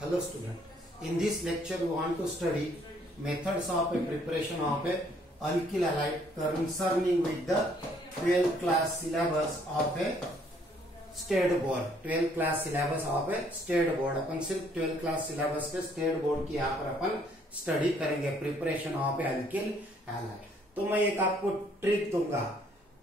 Hello student. In this lecture we want to study methods of a preparation of a alkyl halide concerning with the 12th class syllabus of a state board 12th class syllabus of a state board. अपन सिर्फ 12th class syllabus के state board की यहाँ पर अपन study करेंगे preparation of a alkyl halide. तो मैं एक आपको ट्रिक दूंगा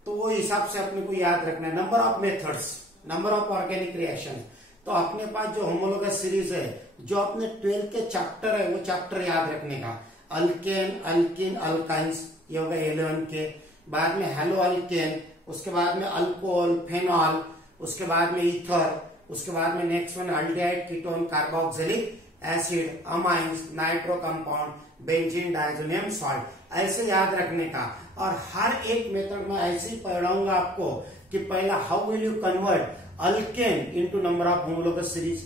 तो वो हिसाब से अपने को याद रखना है। Number of methods, number of organic reaction. तो अपने पास जो होमोलोगस सीरीज है, जो अपने 12th के चैप्टर है वो चैप्टर याद रखने का। अल्केन, अल्किन, अल्काइंस, ये हो गए 11 के। बाद में हेलो अल्केन, उसके बाद में अल्कोहल, फेनॉल, उसके बाद में ईथर, उसके बाद में next one aldehyde, ketone, carboxylic acid, amines, nitro compound, benzene, diazonium salt. ऐसे याद रखने का। और हर एक मेथड में ऐसे ही पढ़ाऊंगा आपको कि पहला how will you convert alkane into number of homologous series,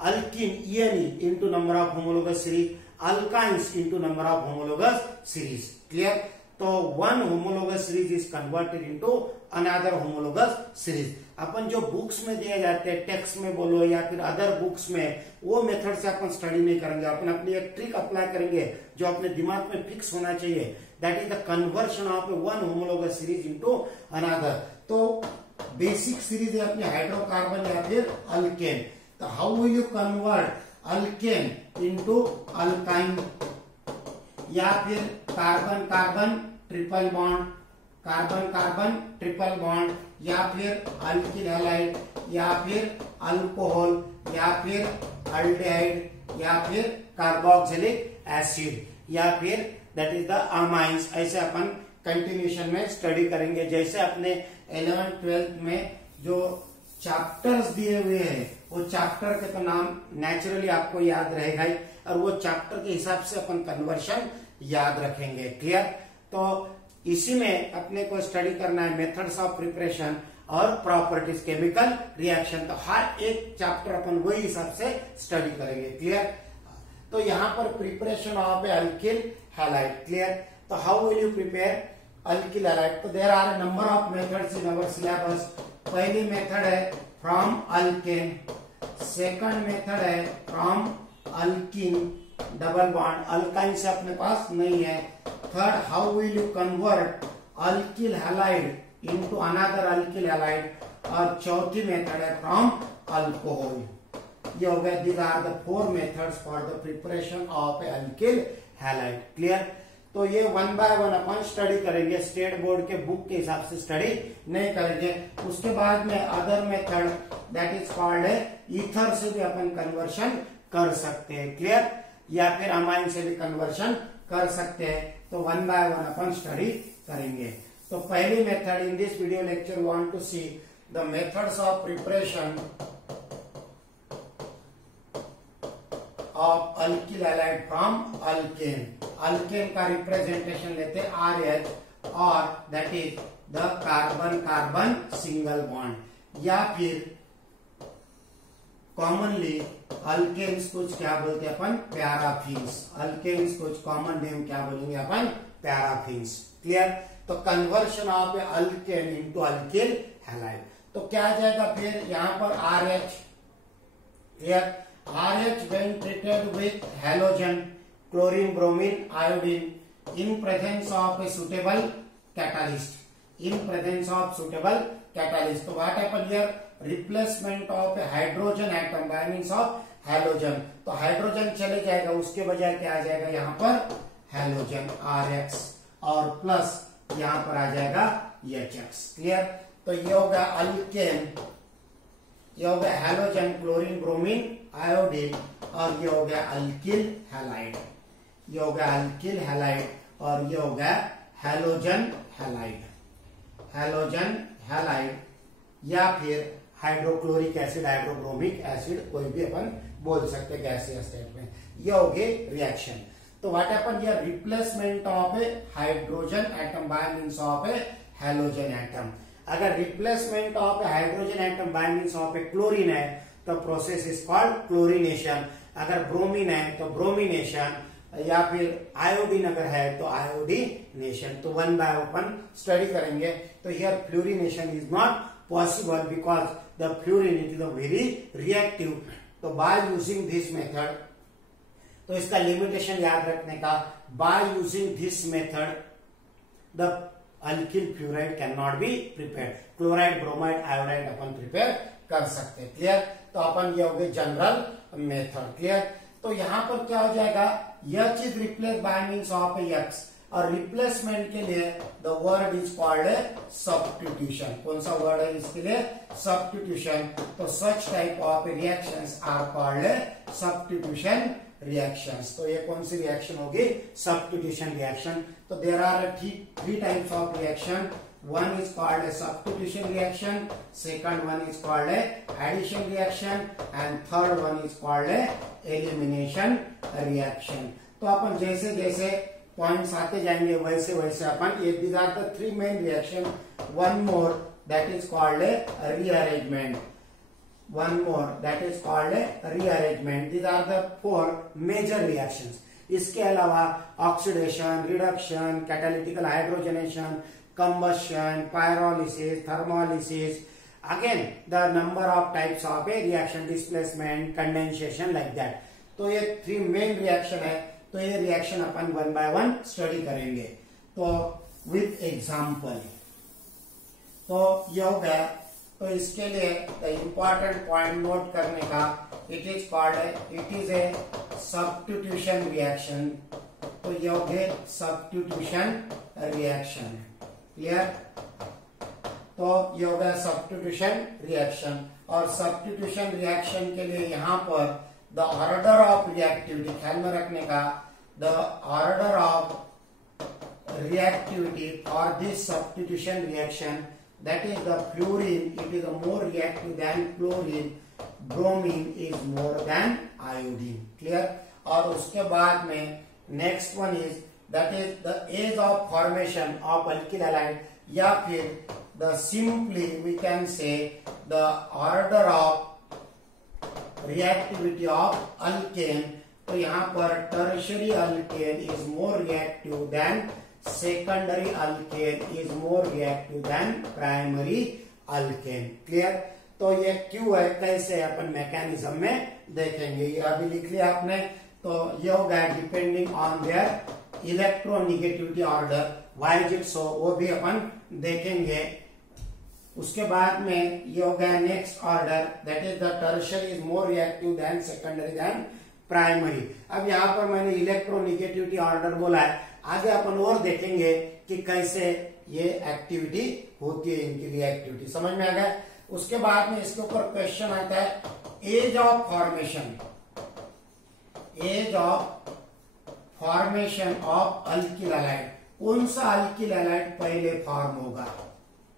alkene ENE into number of homologous series, alkynes into number of homologous series. Clear? तो one homologous series is converted into another homologous series. अपन जो books में दिए जाते हैं, text में बोलो या फिर अदर बुक्स में, वो मेथड से अपन स्टडी नहीं करेंगे। अपन अपनी एक ट्रिक अप्लाई करेंगे जो अपने दिमाग में फिक्स होना चाहिए। That is the conversion of one homologous series into another. तो बेसिक सीरीज है अपने हाइड्रोकार्बन या फिर अल्केन। तो how will you convert alkane into alkyne, या फिर carbon carbon triple bond, carbon carbon triple bond, या फिर अल्किल हैलाइड, या फिर अल्कोहल, या फिर अल्डिहाइड, या फिर कार्बोक्सिलिक एसिड, या फिर दैट इज द अमाइंस। ऐसे अपन कंटिन्यूशन में स्टडी करेंगे। जैसे अपने 11th 12th में जो चैप्टर्स दिए हुए हैं वो चैप्टर के तो नाम नेचुरली आपको याद रहेगा ही, और वो चैप्टर के हिसाब से अपन कन्वर्शन याद रखेंगे। क्लियर? तो इसी में अपने को स्टडी करना है मेथड्स ऑफ प्रिपरेशन और प्रॉपर्टीज, केमिकल रिएक्शन। तो हर एक चैप्टर अपन वही हिसाब से स्टडी करेंगे। क्लियर? तो यहाँ पर preparation of a alkyl halide. Clear? तो how will you prepare alkyl halide? तो there are number of methods in our syllabus. पहली मेथड है फ्रॉम अल्केन, सेकंड मेथड है from alkene double bond, alkyne से अपने पास नहीं है। Third, how will you convert alkyl halide into another alkyl halide. और चौथी मेथड है फ्रॉम अल्कोहल। ये हो गया। These are the 4 methods for the preparation of a alkyl halide. Clear? तो ये 1 by 1 अपन स्टडी करेंगे। स्टेट बोर्ड के बुक के हिसाब से स्टडी नहीं करेंगे। उसके बाद में other method that is called है ईथर से भी अपन कन्वर्शन कर सकते हैं। क्लियर? या फिर अमाइन से भी कन्वर्शन कर सकते हैं। तो 1 by 1 अपन स्टडी करेंगे। तो पहली method in this video lecture we want to see the methods of preparation of alkyl halide from alkane. Alkane का रिप्रेजेंटेशन लेते हैं RH, और that is the carbon carbon single bond, या फिर commonly alkanes कुछ क्या बोलते हैं अपन, पैराफिन्स। अल्केन्स कुछ कॉमन नेम क्या बोलेंगे अपन, पैराफिन्स। क्लियर? तो conversion of alkane into alkyl halide. तो क्या आ जाएगा फिर यहाँ पर RH। Clear? RH when treated with halogen, chlorine, bromine, iodine in presence of a suitable catalyst. In presence of suitable catalyst. So what happen here? Replacement of a hydrogen atom by means of halogen. तो hydrogen चले जाएगा, उसके बजाय क्या आ जाएगा यहाँ पर हैलोजन RH, और प्लस यहाँ पर आ जाएगा HX। क्लियर? तो ये होगा अल्केन, ये हो गया हैलोजन, क्लोरीन, ब्रोमीन, आयोडीन, और ये हो गया अल्किल हैलाइड। ये हो गया अल्किल हैलाइड, और ये हो गया हैलोजन हैलाइड। हैलोजन हैलाइड, या फिर हाइड्रोक्लोरिक एसिड, हाइड्रोब्रोमिक एसिड, कोई भी अपन बोल सकते हैं गैसीय स्टेट में। ये हो गई रिएक्शन। तो what happen here? Replacement of a hydrogen atom by means of a halogen atom. अगर replacement of hydrogen atom by means of a chlorine है तो प्रोसेस इज कॉल्ड क्लोरीनेशन। अगर ब्रोमीन है तो ब्रोमिनेशन, या फिर आयोडीन अगर है तो आयोडीनेशन। तो 1 by 1 स्टडी करेंगे। तो here fluorination is not possible because the fluorine is a very reactive तो बाय यूजिंग दिस मेथड, तो इसका लिमिटेशन याद रखने का, by using this method the alkyl fluoride can not be prepare, chloride bromide iodide upon prepare कर सकते। Clear? तो अपन ये हो गए जनरल मेथड। क्लियर? तो यहां पर क्या हो जाएगा, यह चीज replace by means of x, और रिप्लेसमेंट के लिए the word is called substitution. कौन सा वर्ड है इसके लिए? सब्स्टिट्यूशन। तो such type of reactions are called substitution reactions. तो ये कौन सी रिएक्शन होगी? Substitution reaction. तो there are three types of reaction. One is called a substitution reaction, second one is called a addition reaction, and third one is called a elimination reaction. तो अपन जैसे जैसे points आते जाएंगे वैसे वैसे अपन ये these are the three main reaction. One more that is called a rearrangement. One more that is called a rearrangement. These are the four major reactions. इसके अलावा oxidation, reduction, catalytical hydrogenation, combustion, pyrolysis, thermolysis, again the number of types of a reaction, displacement, condensation, like that. तो ये three main reaction है। तो ये reaction upon one by one study करेंगे। तो with example, तो ये हो गया। तो इसके लिए द इम्पोर्टेंट पॉइंट नोट करने का, it is called, it is a substitution reaction. तो ये हो गए सब्स्टिट्यूशन रिएक्शन। क्लियर? तो ये हो गया सब्स्टिट्यूशन रिएक्शन। और सब्स्टिट्यूशन रिएक्शन के लिए यहां पर द ऑर्डर ऑफ रिएक्टिविटी ख्याल में रखने का, the order of reactivity for this substitution reaction, that is the fluorine, it is more reactive than chlorine, bromine is more than iodine. Clear? और उसके बाद में next one is that is the age of formation of alkyl halide, या फिर the simply we can say the order of reactivity of alkane. तो यहाँ पर tertiary alkane is more reactive than secondary alkane is more reactive than primary alkane. Clear? तो ये क्यों है, कैसे है, अपन मैकेनिज्म में देखेंगे। ये अभी लिख लिया आपने। तो ये हो गया depending on their electronegativity order, why is it so, वो भी अपन देखेंगे। उसके बाद में ये हो गया next order, that is the tertiary is more reactive than secondary than primary. अब यहाँ पर मैंने इलेक्ट्रोनिगेटिविटी ऑर्डर बोला है, आगे अपन और देखेंगे कि कैसे ये एक्टिविटी होती है, इनकी रिएक्टिविटी। समझ में आ गया? उसके बाद में इसके ऊपर क्वेश्चन आता है ease of formation, ease of formation of alkyl halide. कौन सा अल्किल हैलाइड पहले फॉर्म होगा?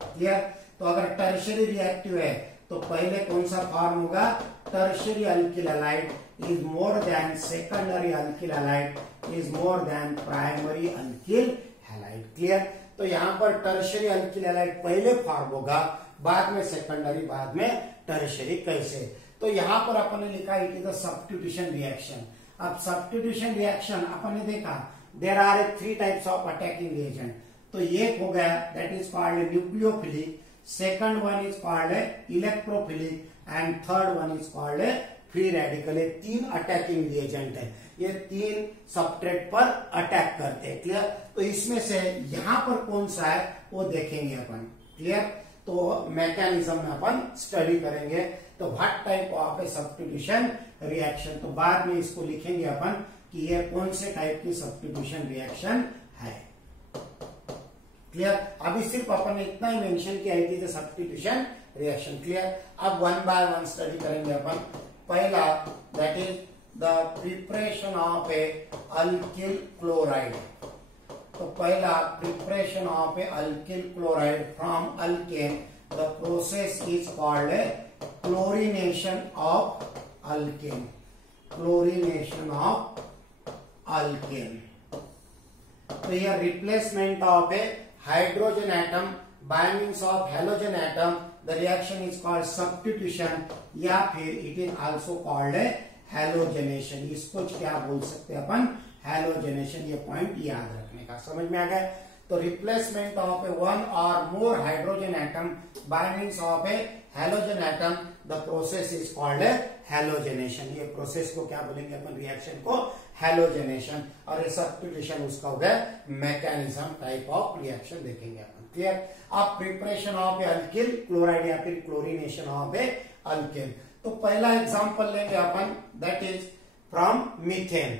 क्लियर? तो अगर टर्शियरी रिएक्टिव है तो पहले कौन सा फॉर्म होगा? Tertiary alkyl halide is more than secondary alkyl halide is more than primary alkyl halide. Clear? तो यहाँ पर टर्शियरी अल्किल हैलाइड पहले फॉर्म होगा, बाद में सेकेंडरी, बाद में टर्शियरी। कैसे? तो यहाँ पर अपन ने लिखा it is a substitution reaction. अब सब्स्टिट्यूशन रिएक्शन अपन ने देखा there are three types of attacking reagent. तो एक हो गया that is called nucleophilic, second one is called electrophilic, and third one is called free radical. ये तीन अटैकिंग रिएजेंट है, ये तीन सबस्ट्रेट पर अटैक करते हैं। क्लियर? तो इसमें से यहां पर कौन सा है वो देखेंगे अपन। क्लियर? तो मैकेनिज्म में अपन स्टडी करेंगे। तो what type of A substitution reaction, तो बाद में इसको लिखेंगे अपन कि ये कौन से टाइप की सब्स्टिट्यूशन रिएक्शन है। क्लियर? अभी सिर्फ अपन ने इतना ही मेंशन किया it is substitution reaction. Clear? अब वन बाय वन स्टडी करेंगे अपन। पहला that is the preparation of a alkyl chloride. तो पहला preparation of a alkyl chloride from alkane, the process is called chlorination of alkane, chlorination of alkane. So here replacement of a hydrogen atom by means of halogen atom, the reaction is called substitution, या फिर it is also called a halogenation. इसको क्या बोल सकते हैं अपन? halogenation। ये point याद रखने का। समझ में आ गया? तो replacement of a one or more hydrogen atom by means of a halogen atom, the process is called halogenation. ये प्रोसेस को क्या बोलेंगे अपन, रिएक्शन को हैलोजेनेशन, और ये सब्स्टिट्यूशन उसका हो गया मैकेनिज्म टाइप ऑफ रिएक्शन देखेंगे अपन। क्लियर। अब preparation of a alkyl chloride या फिर क्लोरीनेशन ऑफ ए अल्किल। तो पहला एग्जांपल लेंगे अपन, दैट इज फ्रॉम मीथेन।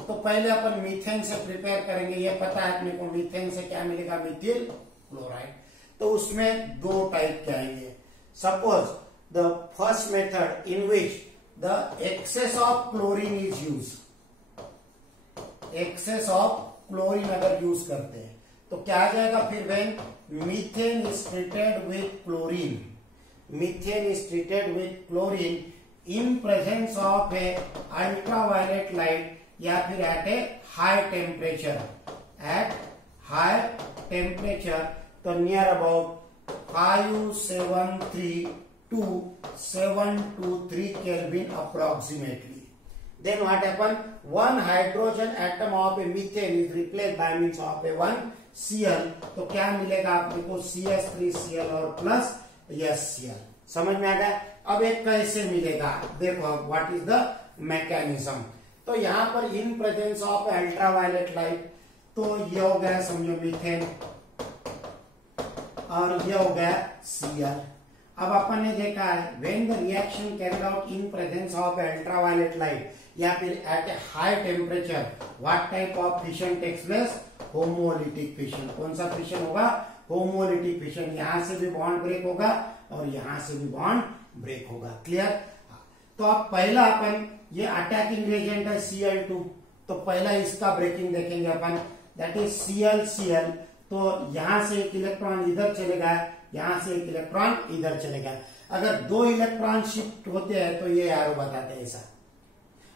तो पहले अपन मीथेन से प्रिपेयर करेंगे। ये पता है अपने को मीथेन से क्या मिलेगा, मिथिल क्लोराइड। तो उसमें दो टाइप के आएंगे। Suppose the first method in which the excess of chlorine is use, excess of chlorine अगर यूज करते हैं तो क्या आ जाएगा फिर, when methane is treated with chlorine, methane is treated with chlorine in presence of a ultraviolet light या फिर at a high temperature, at high temperature, तो near about 573 to 723 Kelvin approximately. Then what happen? One hydrogen atom of a methane is replaced by means of a one Cl. तो क्या मिलेगा आपको को, CH3Cl और plus HCl। समझ में आ गया। अब एक कैसे मिलेगा देखो, व्हाट इज द मैकेनिज्म। तो यहाँ पर इन प्रेजेंस ऑफ अल्ट्रावायलेट लाइट, तो ये हो गया समझो मीथेन और ये हो गया Cl। अब अपन ने देखा है when the reaction carried out in presence of ultraviolet light या फिर at a high temperature, what type of fission takes place, homolytic fission. कौन सा फिशन होगा, होमोलिटिक फिशन। यहां से भी बॉन्ड ब्रेक होगा और यहां से भी बॉन्ड ब्रेक होगा। क्लियर। तो अब पहला अपन ये अटैकिंग एजेंट है Cl2, तो पहला इसका ब्रेकिंग देखेंगे अपन, दैट इज Cl। तो यहां से एक इलेक्ट्रॉन इधर चलेगा, यहां से एक इलेक्ट्रॉन इधर चलेगा। अगर दो इलेक्ट्रॉन शिफ्ट होते हैं तो ये एरो बताते हैं ऐसा,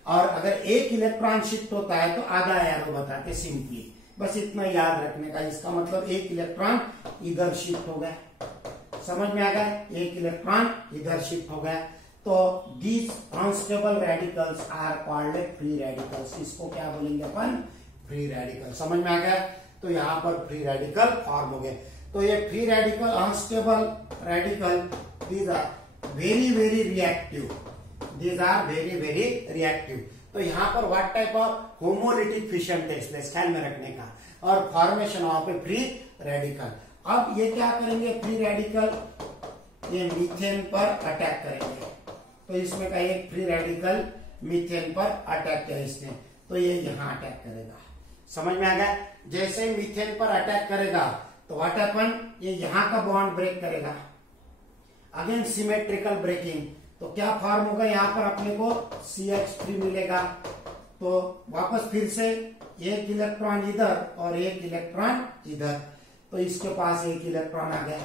और अगर एक इलेक्ट्रॉन शिफ्ट होता है तो आधा एरो बताते सिंपली। बस इतना याद रखने का, इसका मतलब एक इलेक्ट्रॉन इधर शिफ्ट हो गया। समझ में आ गया, एक इलेक्ट्रॉन इधर शिफ्ट हो गया। तो these unstable radicals are called free radicals. इसको क्या बोलेंगे अपन, फ्री रेडिकल। समझ में आ गया। तो यहाँ पर फ्री रेडिकल फॉर्म हो गए। तो ये free radical, unstable radical, these are very very reactive, these are very very reactive. तो यहाँ पर what type of homolytic fission takes place, ख्याल में रखने का, और formation of a free radical. अब ये क्या करेंगे, फ्री रेडिकल ये मीथेन पर अटैक करेंगे। तो इसमें का एक फ्री रेडिकल मीथेन पर अटैक किया इसने, तो ये यहाँ अटैक करेगा। समझ में आ गया। जैसे ही मीथेन पर अटैक करेगा तो व्हाट हैपन, ये यहाँ का बॉन्ड ब्रेक करेगा, अगेन सिमेट्रिकल ब्रेकिंग। तो क्या फॉर्म होगा, यहाँ पर अपने को CH3 मिलेगा। तो वापस फिर से एक इलेक्ट्रॉन इधर और एक इलेक्ट्रॉन इधर, तो इसके पास एक इलेक्ट्रॉन आ गया,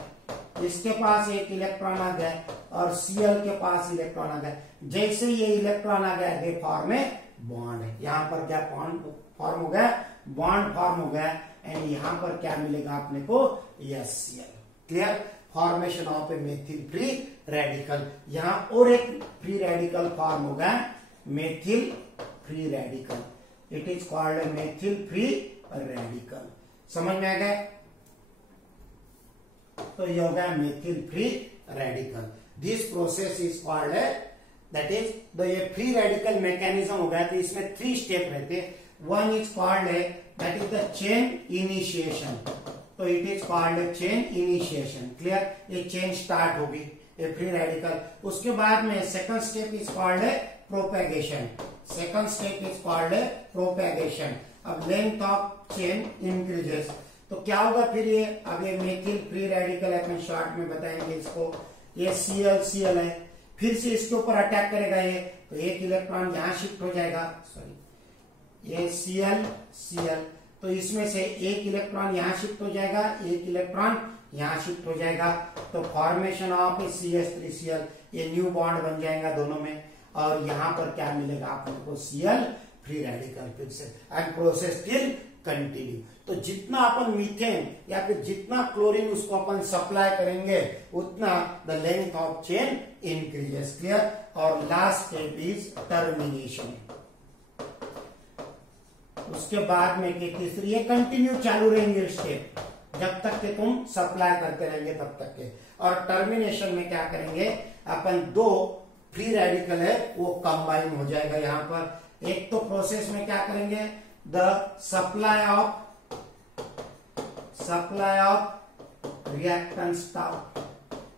इसके पास एक इलेक्ट्रॉन आ गया, और Cl के पास इलेक्ट्रॉन आ गया। जैसे ये इलेक्ट्रॉन आ गया, दे फॉर्म ए बॉन्ड है। यहाँ पर क्या बॉन्ड फॉर्म हो गया, बॉन्ड फॉर्म हो गया, एंड यहाँ पर क्या मिलेगा अपने को, HCl। Clear. Formation of A methyl free radical. यहाँ और एक फ्री रेडिकल फॉर्म हो गया, methyl free radical. It is called methyl free radical. समझ में आ गया। तो ये हो गया methyl free radical. This process is called that is the ये फ्री रेडिकल मैकेनिज्म हो गया। तो इसमें 3 स्टेप रहते। One is called that is the chain initiation. तो it is called chain initiation. Clear. ये चेन स्टार्ट होगी ये फ्री रेडिकल। उसके बाद में second step is called propagation. Second step is called propagation. अब लेंथ ऑफ चेन इंक्रीजेस। तो क्या होगा फिर ये, अब ये मेथिल फ्री रेडिकल अपन शॉर्ट में बताएंगे इसको। ये Cl है, फिर से इसके ऊपर अटैक करेगा ये, तो एक इलेक्ट्रॉन यहां शिफ्ट हो जाएगा, सॉरी ये Cl, तो इसमें से एक इलेक्ट्रॉन यहां शिफ्ट हो जाएगा, एक इलेक्ट्रॉन यहां शिफ्ट हो जाएगा। तो फॉर्मेशन ऑफ CH3Cl, ये न्यू बॉन्ड बन जाएगा दोनों में, और यहाँ पर क्या मिलेगा आपको, Cl फ्री रेडिकल फिर से, एंड प्रोसेस टिल कंटिन्यू। तो जितना अपन मीथेन या फिर जितना क्लोरीन उसको अपन सप्लाई करेंगे उतना the length of chain increases. Clear. और लास्ट स्टेप इज टर्मिनेशन। उसके बाद में तीसरी, ये कंटिन्यू चालू रहेंगे स्टेप। जब तक के तुम सप्लाई करते रहेंगे तब तक के। और टर्मिनेशन में क्या करेंगे अपन, दो फ्री रेडिकल है वो कंबाइन हो जाएगा। यहां पर एक तो प्रोसेस में क्या करेंगे, the supply of reactant stop,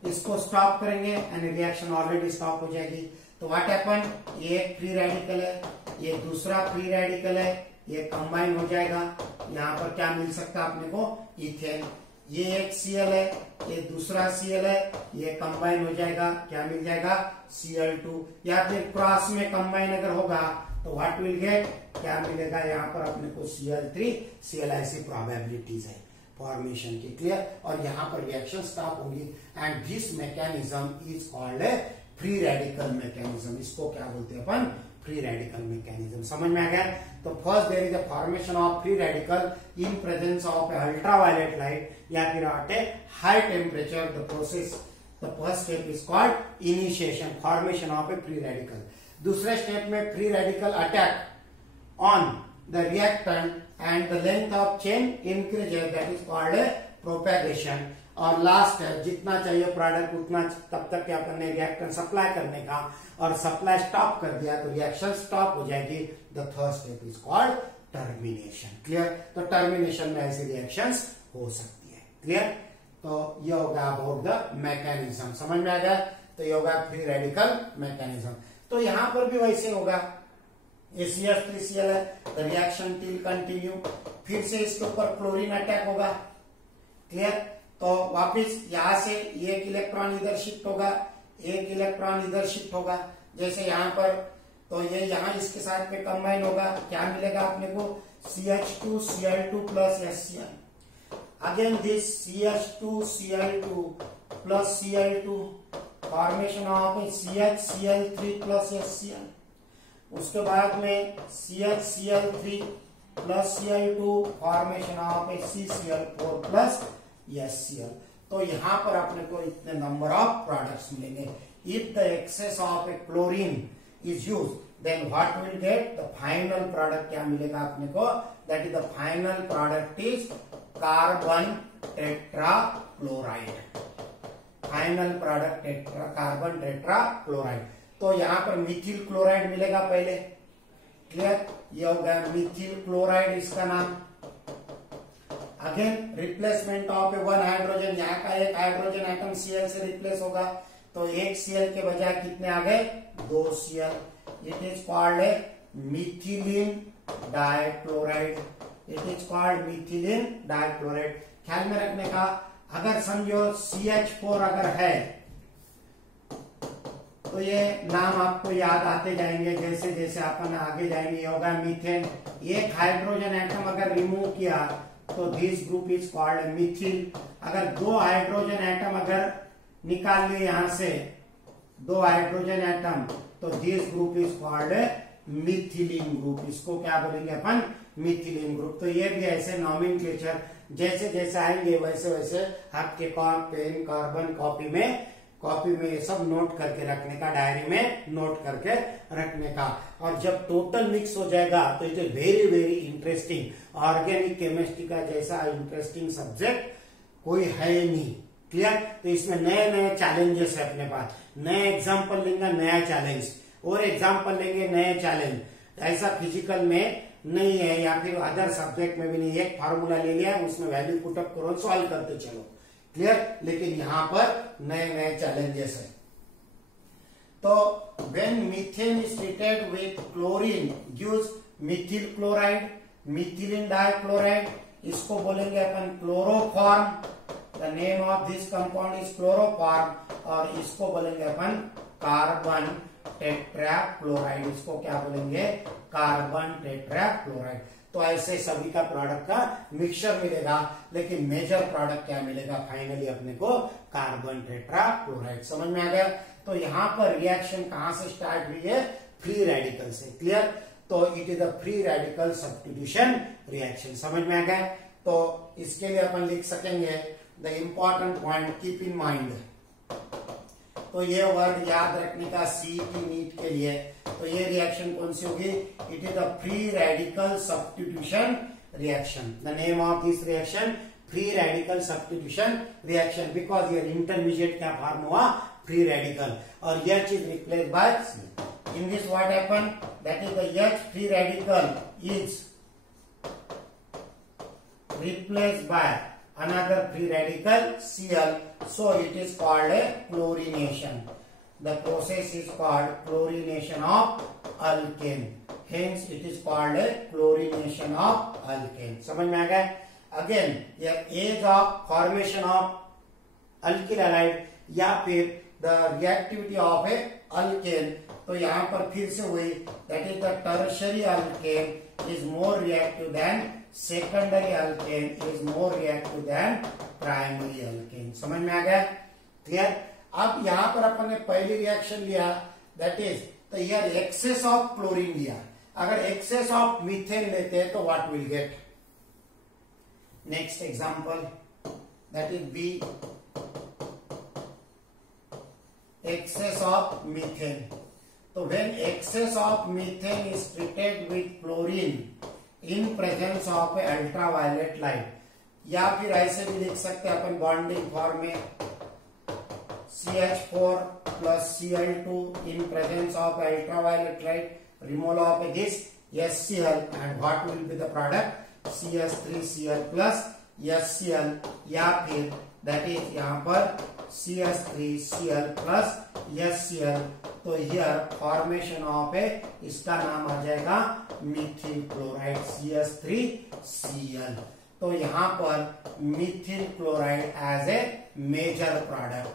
इसको स्टॉप करेंगे एंड रिएक्शन ऑलरेडी स्टॉप हो जाएगी। तो व्हाट हैपन, ये एक फ्री रेडिकल है, ये दूसरा फ्री रेडिकल है, ये कंबाइन हो जाएगा। यहाँ पर क्या मिल सकता है अपने को, इथेन। ये एक Cl है, ये दूसरा Cl है, ये कंबाइन हो जाएगा, क्या मिल जाएगा, Cl2। या फिर क्रॉस में कंबाइन अगर होगा तो व्हाट विल गेट, क्या मिलेगा यहाँ पर अपने को Cl3 Cl, ऐसी प्रोबेबिलिटीज है फॉर्मेशन की। क्लियर। और यहाँ पर रिएक्शन स्टॉप होगी and this mechanism is called A free radical mechanism. इसको क्या बोलते हैं अपन, फ्री रेडिकल मैकेनिज्म। समझ में आ गया। तो first there is the formation of free radical in presence of ultraviolet light या फिर at a high temperature. The process, the first step is called initiation, formation of a free radical. दूसरे step में free radical attack on the reactant and the length of chain increases, that is called a propagation. और last है, जितना चाहिए product उतना तब तक क्या करने, रिएक्टेंट सप्लाई करने का, और सप्लाई स्टॉप कर दिया तो रिएक्शन स्टॉप हो जाएगी। The third step is called termination. Clear. तो टर्मिनेशन में ऐसी रिएक्शंस हो सकती है। क्लियर। तो ये होगा अबाउट द मैकेनिज्म। समझ में आ गया। तो ये होगा फ्री रेडिकल मैकेनिज्म। तो यहां पर भी वैसे होगा, ACH3Cl है, द रिएक्शन टिल कंटिन्यू, फिर से इसके ऊपर क्लोरीन अटैक होगा। क्लियर। तो वापिस यहां से एक इलेक्ट्रॉन इधर शिफ्ट होगा, एक इलेक्ट्रॉन इधर शिफ्ट होगा। जैसे यहाँ पर, तो ये यहाँ इसके साथ में कंबाइन होगा, क्या मिलेगा अपने को, CH2Cl2 plus HCl। Again this CH2Cl2 plus Cl2, formation of CHCl3 plus HCl। उसके बाद में CHCl3 plus Cl2, formation of CCl4 plus HCl। तो यहां पर अपने को इतने नंबर ऑफ प्रोडक्ट्स मिलेंगे। If the excess of a chlorine is use, then what will get, the final product क्या मिलेगा अपने को, that is the final product is carbon tetrachloride. Final product carbon tetrachloride. तो यहाँ पर मिथिल क्लोराइड मिलेगा पहले। क्लियर। ये हो गया मिथिल क्लोराइड इसका नाम। Again replacement of a one hydrogen, यहाँ का एक हाइड्रोजन एटम Cl से रिप्लेस होगा, तो एक Cl के बजाय कितने आ गए, 2 Cl। It is called A methylene dichloride. It is called methylene dichloride. ख्याल में रखने का, अगर समझो CH4 अगर है तो ये नाम आपको याद आते जाएंगे जैसे जैसे अपन आगे जाएंगे। होगा मीथेन। एक हाइड्रोजन एटम अगर रिमूव किया तो this group is called Mithil. अगर 2 हाइड्रोजन एटम अगर निकाल लिए यहां से, 2 हाइड्रोजन एटम, तो this group is called methylene group. इसको क्या बोलेंगे अपन, मिथिलीन ग्रुप। तो ये भी ऐसे नॉमेनक्लेचर जैसे जैसे आएंगे वैसे वैसे आपके पेन कार्बन कॉपी में ये सब नोट करके रखने का, डायरी में नोट करके रखने का। और जब टोटल मिक्स हो जाएगा तो it is very very interesting. Organic chemistry का जैसा इंटरेस्टिंग सब्जेक्ट कोई है नहीं। क्लियर। तो इसमें नए नए चैलेंजेस है अपने पास, नए एग्जाम्पल लेंगे, नया चैलेंज, और एग्जाम्पल लेंगे, नए चैलेंज। ऐसा फिजिकल में नहीं है या फिर अदर सब्जेक्ट में भी नहीं। एक फार्मूला ले लिया, उसमें वैल्यू पुटअप करो, सॉल्व करते चलो। क्लियर। लेकिन यहां पर नए नए चैलेंजेस है। तो when methane is treated with chlorine gives methyl chloride, methylene dichloride. इसको बोलेंगे अपन chloroform. The name of this compound is chloroform. और इसको बोलेंगे अपन कार्बन टेट्राक्लोराइड। इसको क्या बोलेंगे, कार्बन टेट्राक्लोराइड। तो ऐसे सभी का प्रोडक्ट का मिक्सचर मिलेगा, लेकिन मेजर प्रोडक्ट क्या मिलेगा फाइनली अपने को, कार्बन टेट्राक्लोराइड। समझ में आ गया। तो यहाँ पर रिएक्शन कहां से स्टार्ट हुई है, फ्री रेडिकल से। क्लियर। तो it is a free radical substitution reaction. समझ में आ गया। तो इसके लिए अपन लिख सकेंगे the important point keep in mind. तो ये वर्ड याद रखने का सीईटी नीट के लिए। तो ये रिएक्शन कौन सी होगी, it is the free radical substitution reaction. The name of this reaction free radical substitution reaction, because ये इंटरमीडिएट क्या फॉर्म हुआ, फ्री रेडिकल, और H is replaced by C. In this what happened, that is the H free radical is replaced by another free radical Cl, so it is called a chlorination. The process is called chlorination of alkane, hence it is called a chlorination of alkane. समझ में आ गया? Again, the age of formation of alkyl halide या फिर the reactivity of a alkane, तो यहाँ पर फिर से हुई, that is the tertiary alkane is more reactive than secondary alkane is more reactive than primary alkane. समझ में आ गया? क्लियर? अब यहाँ पर अपन ने पहली रिएक्शन लिया, दैट इज तो हियर एक्सेस ऑफ क्लोरीन लिया. अगर एक्सेस ऑफ मीथेन लेते हैं तो what will get? Next example, that is B excess of methane. तो when excess of methane is treated with chlorine in presence of ultraviolet light, या फिर ऐसे भी लिख सकते हैं अपन बॉन्डिंग फॉर्म में CH4 plus Cl2 in presence of ultraviolet light, removal of this HCl, and what will be the product? CH3Cl plus HCl, या फिर that is यहाँ पर CH3Cl plus HCl. तो here formation of a, इसका नाम आ जाएगा Mithil chloride CH3Cl. तो यहाँ पर methyl chloride as a major product,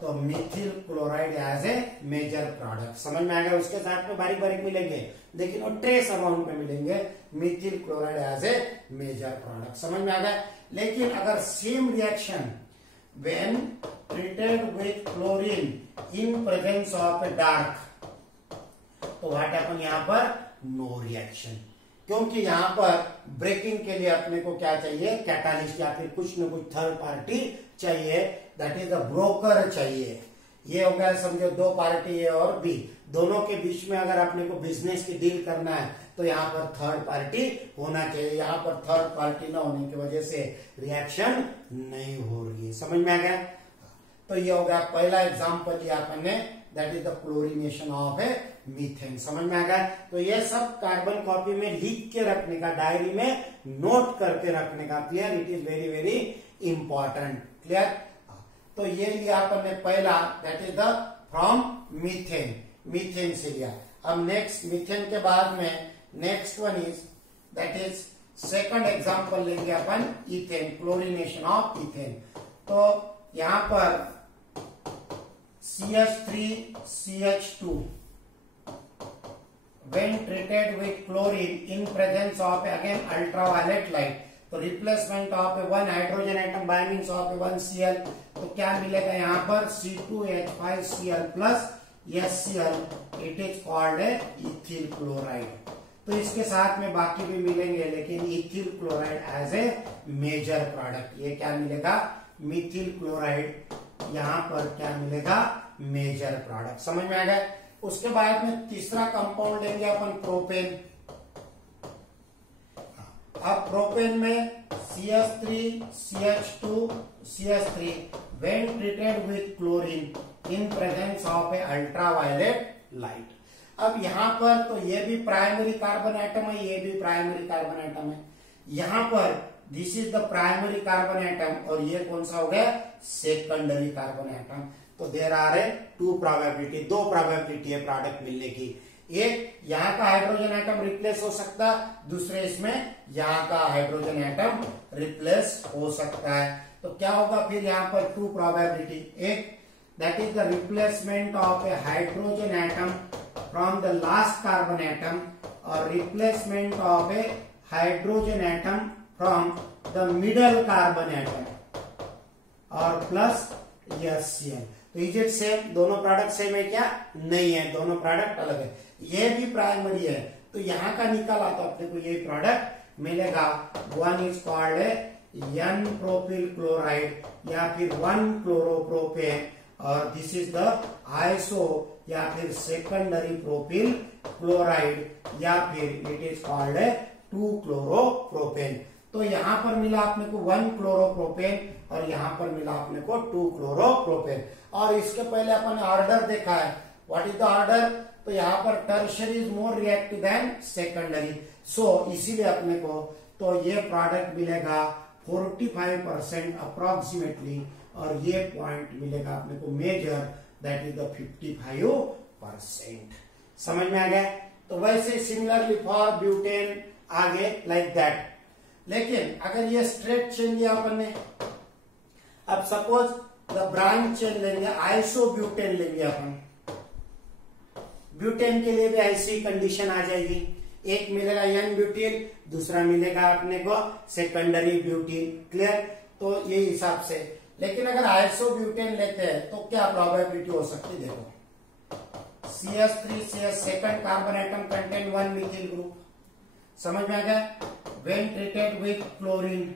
तो methyl chloride as a major product. समझ में आएगा? उसके साथ में बारीक बारीक मिलेंगे, लेकिन वो ट्रेस अमाउंट में मिलेंगे. Methyl chloride as a major product. समझ में आ गया? लेकिन अगर same reaction when treated with chlorine in presence of a dark, तो व्हाट हैपन? यहाँ पर नो रिएक्शन, क्योंकि यहाँ पर ब्रेकिंग के लिए अपने को क्या चाहिए? कैटालिस्ट या फिर कुछ न कुछ थर्ड पार्टी चाहिए, दैट इज द ब्रोकर चाहिए. ये हो गया समझो दो पार्टी ए और बी, दोनों के बीच में अगर अपने को बिजनेस की डील करना है तो यहाँ पर थर्ड पार्टी होना चाहिए. यहाँ पर थर्ड पार्टी ना होने की वजह से रिएक्शन नहीं हो रही है. समझ में आ गया? तो ये हो गया पहला एग्जाम्पल लिया अपन ने, that is the chlorination of A methane. समझ में आ गया? तो ये सब कार्बन कॉपी में लिख के रखने का, डायरी में नोट करके रखने का. Clear? It is very very important. Clear? तो ये लिया अपन ने पहला, that is the from methane, methane से लिया. अब नेक्स्ट मीथेन के बाद में next one is, that is second example लेंगे अपन इथेन, क्लोरीनेशन ऑफ इथेन. तो यहां पर CH3CH2 when treated with chlorine in presence of again ultraviolet light, तो replacement of one hydrogen atom by means of one Cl, तो क्या मिलेगा यहाँ पर? C2H5Cl plus HCl, it is called a ethyl chloride. तो इसके साथ में बाकी भी मिलेंगे, लेकिन ethyl chloride as a major product. ये क्या मिलेगा? Methyl chloride. यहाँ पर क्या मिलेगा? Major product. समझ में आ गया? उसके बाद में तीसरा कंपाउंड लेंगे अपन प्रोपेन. अब प्रोपेन में CH3CH2 CH3 when treated with chlorine in presence of a ultraviolet light. अब यहाँ पर तो ये भी प्राइमरी कार्बन एटम है, ये भी प्राइमरी कार्बन एटम है. यहाँ पर this is the primary carbon atom और ये कौन सा हो गया? Secondary carbon atom. तो there are a two probability, दो प्रोबेबिलिटी है प्रोडक्ट मिलने की. एक यहाँ का हाइड्रोजन एटम रिप्लेस हो सकता है, दूसरे इसमें यहाँ का हाइड्रोजन एटम रिप्लेस हो सकता है. तो क्या होगा फिर यहाँ पर? Two probability. एक, that is the replacement of a hydrogen atom from the last carbon atom और replacement of a hydrogen atom from the middle carbon atom और प्लस HCl. तो इज इट सेम? दोनों प्रोडक्ट सेम है क्या? नहीं है, दोनों प्रोडक्ट अलग है. ये भी प्राइमरी है, तो यहाँ का निकाला तो अपने को ये प्रोडक्ट मिलेगा. One is called n propyl chloride या फिर वन क्लोरोप्रोपेन, और दिस इज द आइसो या फिर सेकेंडरी प्रोपिल क्लोराइड, या फिर it is called two chloropropane. तो यहाँ पर मिला अपने को 1 क्लोरोप्रोपेन और यहाँ पर मिला अपने को 2 क्लोरोप्रोपेन। और इसके पहले अपन ऑर्डर देखा है, व्हाट इज द ऑर्डर, तो यहाँ पर tertiary is more reactive than secondary, so इसीलिए अपने को तो ये प्रोडक्ट मिलेगा 45% अप्रोक्सीमेटली, और ये पॉइंट मिलेगा अपने को मेजर, दैट इज द 55%। समझ में आ गया। तो वैसे सिमिलरली फॉर ब्यूटेन आगे लाइक दैट। लेकिन अगर ये स्ट्रेट चेन लिया अपन ने, अब सपोज द ब्रांच चेन लेंगे, आइसोब्यूटेन लेंगे अपन, ब्यूटेन के लिए भी ऐसी कंडीशन आ जाएगी, एक मिलेगा एन ब्यूटीन, दूसरा मिलेगा अपने को सेकेंडरी ब्यूटीन, क्लियर। तो ये हिसाब से, लेकिन अगर आइसोब्यूटेन लेते हैं तो क्या प्रोबेबिलिटी हो सकती है, देखो CH3CH second carbon atom contain 1 methyl group, समझ में आ गया। When treated with chlorine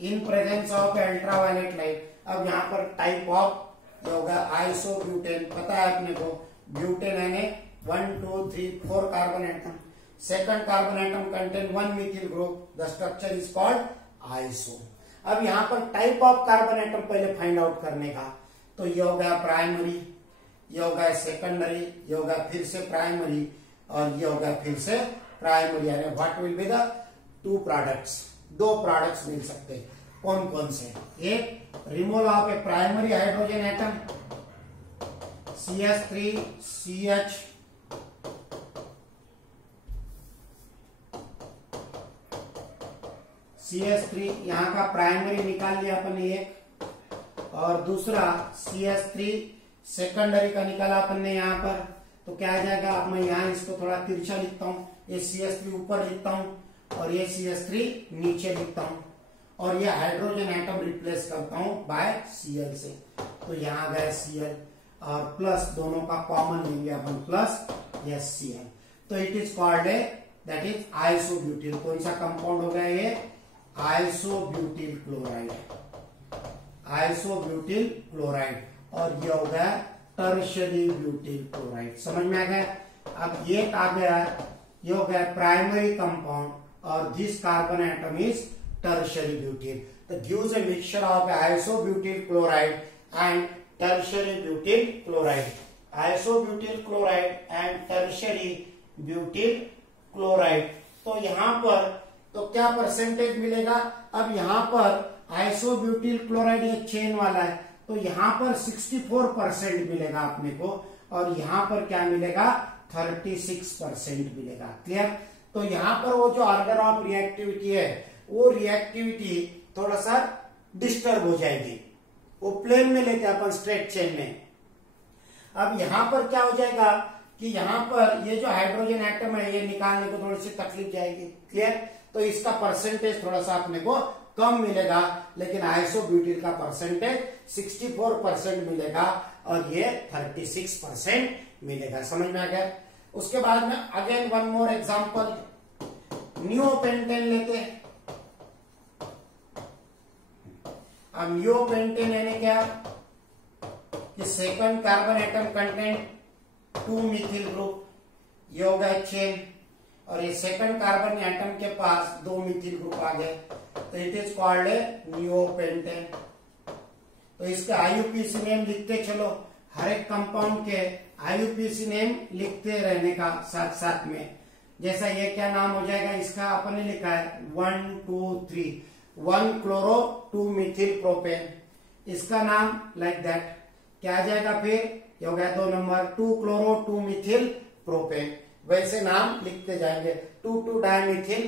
in presence of ultraviolet light, अब यहाँ पर टाइप ऑफ होगा आइसोब्यूटेन, पता है अपने को, ब्यूटेन यानी 1 2 3 4 carbon atom, second carbon atom contain 1 methyl group, the structure is called iso. अब यहाँ पर टाइप ऑफ कार्बन एटम पहले फाइंड आउट करने का, तो ये हो गया प्राइमरी, ये हो गया सेकेंडरी, ये हो गया फिर से प्राइमरी, और ये हो गया फिर से प्राइमरी, यानी what will be the 2 products, 2 products मिल सकते हैं। कौन कौन से, एक removal of a primary hydrogen atom CH3CH CH3, यहाँ का प्राइमरी निकाल लिया अपन ने एक, और दूसरा CH3 सेकेंडरी का निकाला अपन ने यहाँ पर, तो क्या आ जाएगा, अब मैं यहाँ इसको थोड़ा तिरछा लिखता हूँ, ये CH3 ऊपर लिखता हूँ और ये CH3 नीचे लिखता हूँ, और ये हाइड्रोजन एटम रिप्लेस करता हूँ बाय Cl से, तो यहाँ गया Cl, और प्लस दोनों का कॉमन लेंगे अपन, प्लस यस Cl, तो it is called a that is isobutyl. कौन सा कंपाउंड हो गया ये, आइसोब्यूटिल क्लोराइड, आइसोब्यूटिल क्लोराइड, और ये हो गया टर्शियरी ब्यूटिल क्लोराइड। समझ में आ गया। अब ये आ गया, ये हो गया प्राइमरी कंपाउंड, और this carbon atom is tertiary butyl. That gives a mixture of isobutyl chloride and tertiary butyl chloride. Isobutyl chloride and tertiary butyl chloride. तो यहाँ पर तो क्या परसेंटेज मिलेगा, अब यहाँ पर आइसोब्यूटिल क्लोराइड ये चेन वाला है, तो यहाँ पर 64% मिलेगा अपने को, और यहाँ पर क्या मिलेगा 36% मिलेगा, क्लियर। तो यहाँ पर वो जो ऑर्डर ऑफ रिएक्टिविटी है, वो रिएक्टिविटी थोड़ा सा डिस्टर्ब हो जाएगी, वो प्लेन में लेते हैं अपन स्ट्रेट चेन में। अब यहाँ पर क्या हो जाएगा कि यहाँ पर ये जो हाइड्रोजन एटम है ये निकालने को थोड़ी सी तकलीफ जाएगी, क्लियर। तो इसका परसेंटेज थोड़ा सा अपने को कम मिलेगा, लेकिन आइसोब्यूटिल का परसेंटेज 64% मिलेगा और ये 36% मिलेगा। समझ में आ गया। उसके बाद में again one more example, neopentane लेते हैं। अब नियोपेंटेन यानी क्या कि second carbon atom content 2 methyl group, ये हो गया चेन, और ये सेकंड कार्बन एटम के पास 2 मिथिल ग्रुप आ गए, तो it is called A neopentane. तो इसका आईयूपीसी नेम लिखते चलो, हर एक कंपाउंड के आईयूपीसी नेम लिखते रहने का साथ साथ में। जैसा ये क्या नाम हो जाएगा इसका, अपन ने लिखा है 1 2 3, 1 क्लोरो 2 मिथिल प्रोपेन, इसका नाम लाइक दैट क्या आ जाएगा, फिर ये हो गया 2 नंबर 2 क्लोरो 2 मिथिल प्रोपेन। वैसे नाम लिखते जाएंगे, 2 dimethyl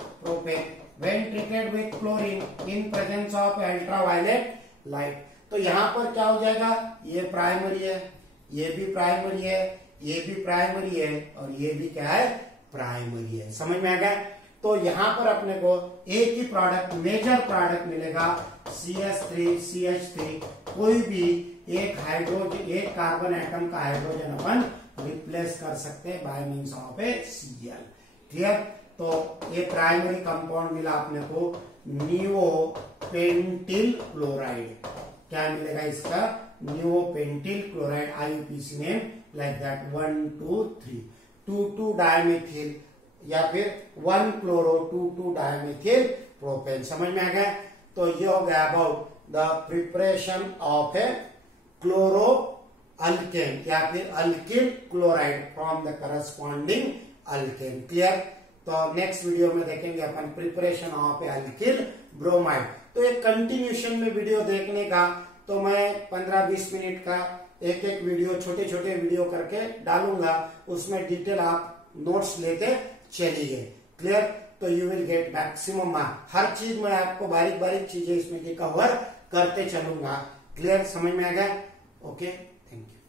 propane when treated with chlorine in presence of ultraviolet light. तो यहाँ पर क्या हो जाएगा, ये प्राइमरी है, ये भी प्राइमरी है, ये भी प्राइमरी है, और ये भी क्या है प्राइमरी है। समझ में आ गया। तो यहाँ पर अपने को एक ही प्रोडक्ट, मेजर प्रोडक्ट मिलेगा CH3 CH3, कोई भी एक हाइड्रोजन, एक कार्बन एटम का हाइड्रोजन अपन रिप्लेस कर सकते हैं bye means of A Cl, clear. तो ये प्राइमरी कंपाउंड मिला अपने को नियोपेंटिल क्लोराइड, क्या मिलेगा इसका, neopentyl chloride, IUPAC name like that 1 2 3, 2 dimethyl, या फिर 1 क्लोरो 2 डायमिथिल प्रोपेन। समझ में आ गया? तो ये हो गया about the preparation of a chloro alkane या फिर alkyl chloride from the corresponding alkane. Clear? तो नेक्स्ट वीडियो में देखेंगे अपन preparation of a alkyl bromide. तो एक कंटिन्यूशन में वीडियो देखने का तो मैं 15-20 मिनट का एक एक वीडियो छोटे छोटे वीडियो करके डालूंगा, उसमें डिटेल आप नोट्स लेते चलिए। क्लियर? तो you will get maximum mark. हर चीज में आपको बारीक बारीक चीजें इसमें की कवर करते चलूंगा। क्लियर? समझ में आ गया? Okay, thank you.